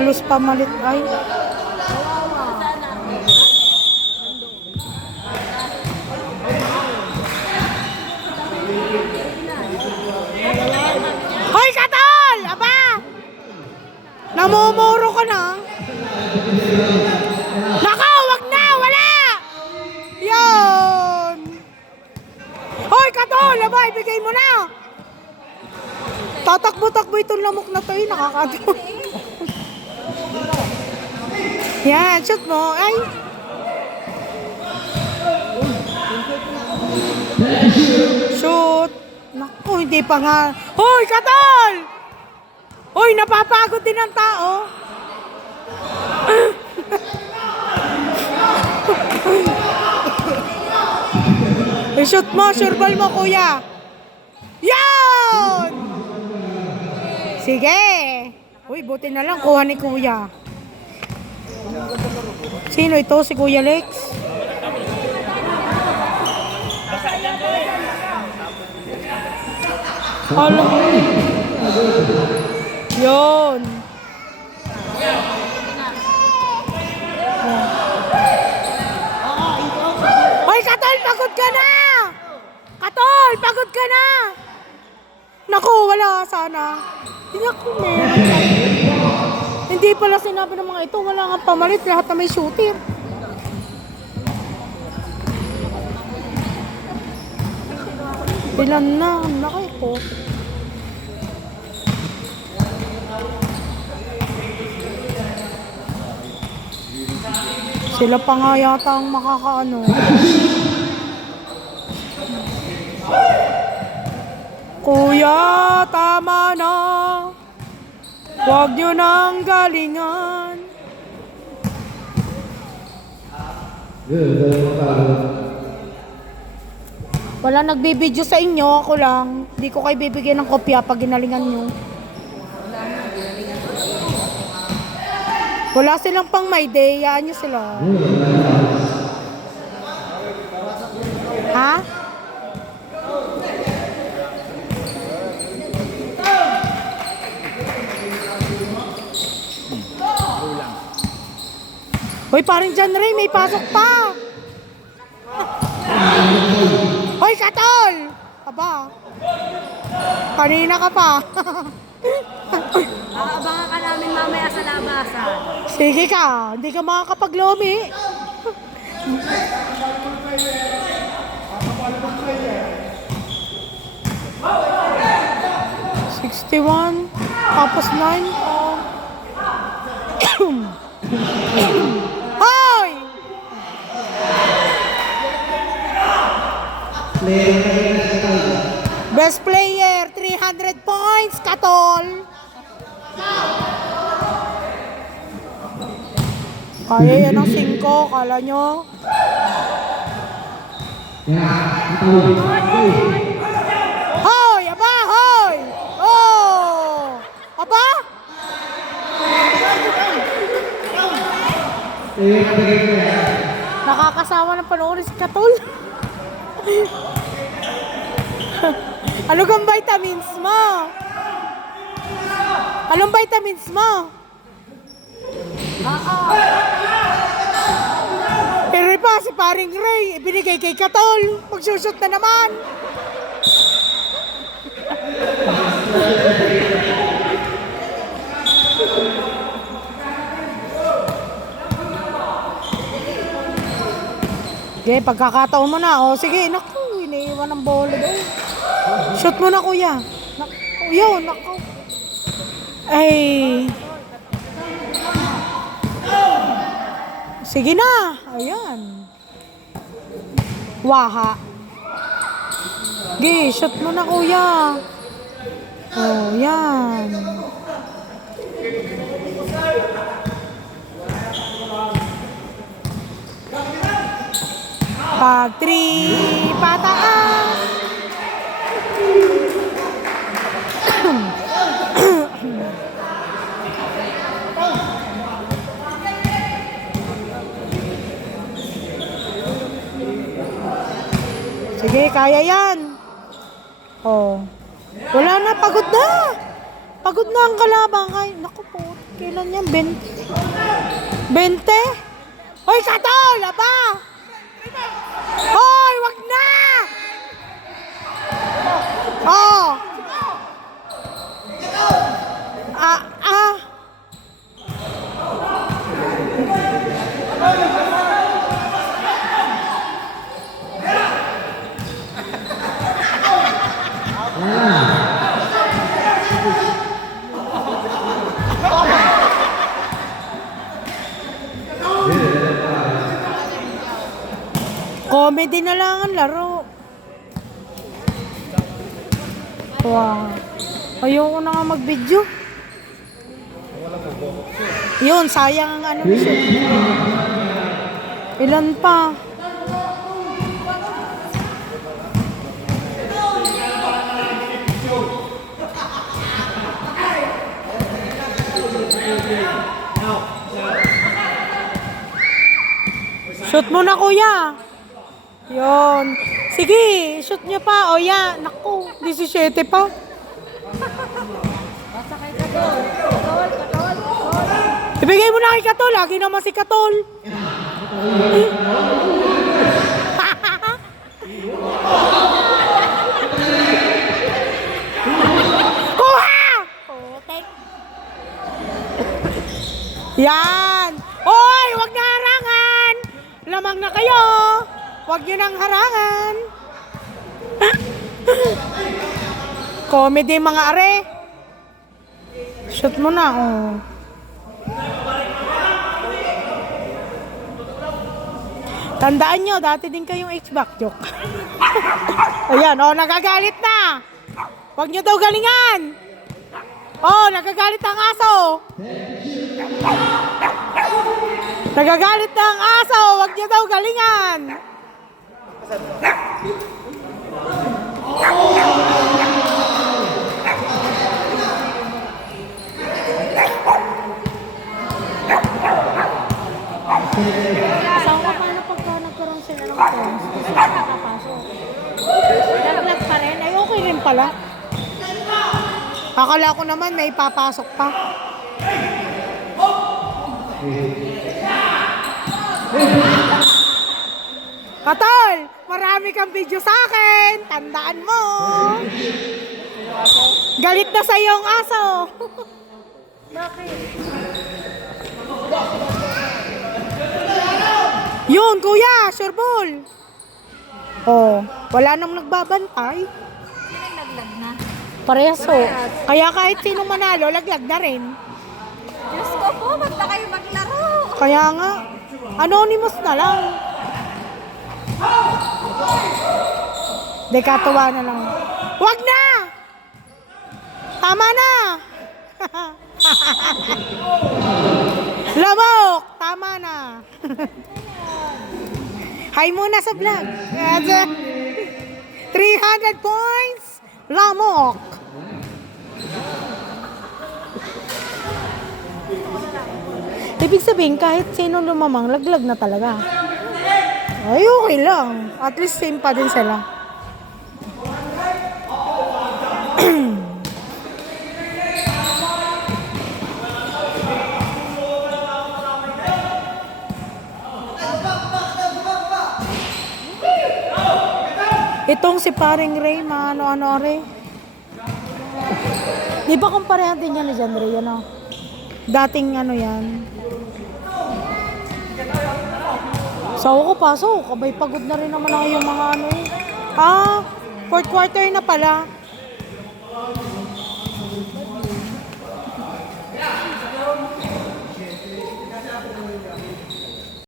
Halos pamalit ay. Hoy, Katol! Aba! Namumuro ka na. Nako, wag na! Wala! Yan! Hoy, Katol! Aba, ibigay mo na! Tatakbo-takbo itong lamok na to eh. Nakakagaw. Yan, shoot mo. Ay! Shoot! Naku, hindi pa nga. Hoy, Katol! Hoy, napapagod din ang tao. I-shoot mo, sureball mo, kuya. Yan! Sige. Uy, buti na lang, kuha ni kuya. Sino ito? Si Kuya Lex? Alam mo. Yun. Hoy, Katol, pagod ka na! Katol, pagod ka na! Naku, wala sana. Naku, hindi pala sinabi ng mga ito, wala nga pamalit, lahat na may shooter. Ilan na, nakay ko. Sila pa nga yata ang makakaano. Kuya, tama na. Huwag nyo nang galingan. Wala nagbibideo sa inyo, ako lang. Hindi ko kayo bibigyan ng kopya pag ginalingan nyo. Wala silang pang may day, yaan nyo sila. Ha? Hoy, parang John Ray, may pasok pa. Hoy, Katol! Aba, kanina ka pa. Aabangan ka namin mamaya sa labasan. Sige ka, hindi ka makakapaglomi. $61, tapos 9. Hoy! Best player, 300 points, Katol. Kaya yan ang 5, kala nyo? Hoy! Aba! Hoy! Oh! Aba? Nakakasawa ng panoorin si Katol. Ano kang vitamins mo? Anong vitamins mo? Pero pa si paring Ray, ibinigay kay Katol. Magsushoot na naman. Okay, pagkakataon mo na. O, sige, naku, iniiwan ng bola doon. Shoot mo na, kuya. Naku, yun, naku. Ay. Sige na. Ayan. Waha. Okay, shoot mo na, kuya. Oh, yan. Pag 3 pataas. Sige, kaya yan. Oh. Wala na, pagod na. Pagod na ang kalaban. Ay, naku po. Kailan yan? 20? 20? Hoy, Katol! Aba! Hoy, wag na! Oh! Ah, ah! Comedy na lang ang laro. Wow. Ayoko na nga mag-video. Yun, sayang ang ano siya. Ilan pa? Shoot mo na, kuya. Yun. Sige, shoot niya pa. O ya, naku, 17 pa. Ibigay mo na kay Katol. Lagi naman si Katol. Kuha! Putek. Yan. Oy, wag na harangan. Lamang na kayo. Huwag nyo nang harangan. Comedy mga are. Shoot mo na, oh. Tandaan nyo, dati din kayong Xbox joke. Ayan, oh, nagagalit na. Huwag nyo daw galingan. Oh, nagagalit ang aso. Nagagalit na ang aso. Huwag nyo daw galingan. Asawa ko, paano pagka nagkaroon sila ng phones? Kasi nakakapasok. Laglag pa rin. Ay, okay rin pala. Akala ko naman may papasok pa. Katol, marami kang video sa akin. Tandaan mo. Galit na sa iyong aso. Bakit? Yun, kuya, sure ball. Oh, wala nang nagbabantay. Naglag na. Pareso. Kaya kahit sino manalo, laglag na rin. Diyos ko po, ba't na kayo maglaro? Kaya nga, anonymous na lang. Dekatuwa na lang. Wag na! Tama na! Lamok! Tama na. Hi muna sa vlog. 300 points. Lamok. Ibig sabihin, kahit sino lumamang, laglag na talaga. Ay, okay lang. At least same pa din sila. Itong si paring Ray, ano Ray? Di ba kumparehan din yan ni John Ray, ano? Dating ano yan. Sawa ko pasok, kabay pagod na rin naman ako yung mga ano eh. Ah, fourth quarter na pala.